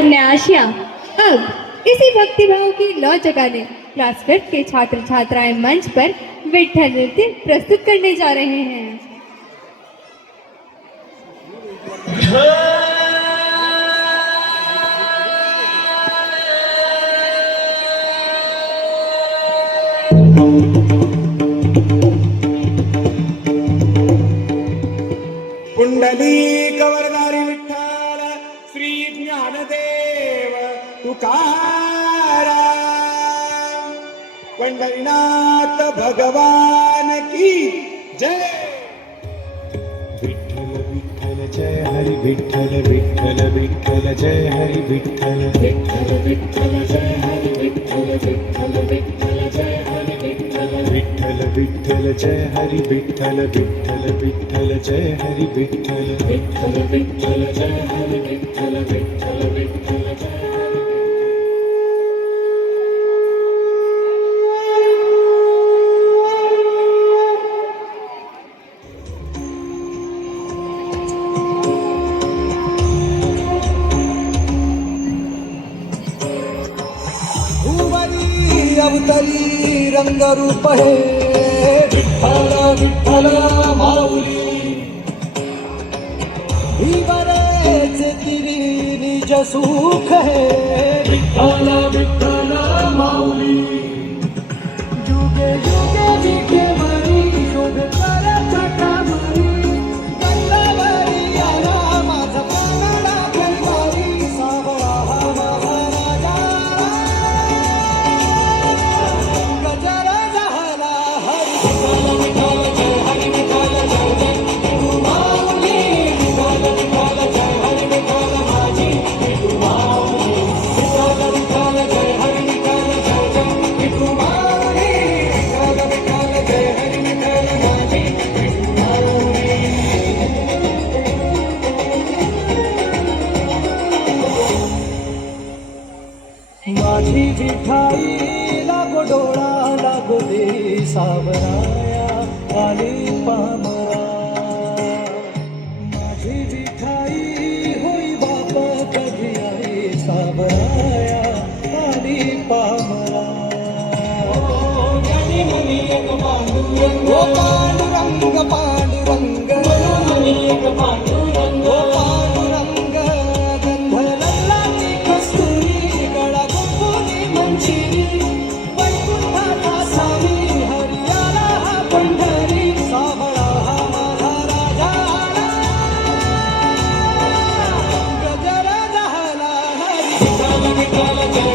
तुमने आशिया। अब इसी भक्तिभाव की लौ जगाने क्लास 5 के छात्र छात्राएं मंच पर विठ्ठल नृत्य प्रस्तुत करने जा रहे हैं। कुंडली कवरदारी विठ्ठल श्री ज्ञानदेव तुकाराम पंढरीनाथ भगवान की जय। विठ्ठल विठ्ठल जय हरि विठ्ठल विठ्ठल विठ्ठल जय हरि विठ्ठल विठ्ठल विठ्ठल जय हरि विठ्ठल विठ्ठल विठ्ठल जय हरि विठ्ठल विठ्ठल विठ्ठल जय हरि विठ्ठल विठ्ठल विठ्ठल जय हरि विठ्ठल विठ्ठल विठ्ठल जय हरि विठ्ठल विठ्ठल विठ्ठल जय अवतरी रंगरूप हे विठ्ठल विठ्ठल माऊली ही बरेच तिरी निज सुख हे विठ्ठल विठ्ठल माऊली जुगे जुगे जिथे मरी शोध कर चटामरी गंगावरी आला माझा प्राणाला गंगारी सावळा हा महाराजा माझी विठाई लागो डोळा लागो दे सावराया आली पामरा माझी विठाई होई बाप कधी आई सावराया आली पामरा पांडुरंग पांडुरंग पांडुरंग पांडुरंग गंध लल्लाची कस्तुरी गळा गोपुरी मंचिरी वैकुंठाचा स्वामी हरियाला हा पंढरी सावळा हा माझा राजा गजरा झाला हरी विठ्ठल विठ्ठल जय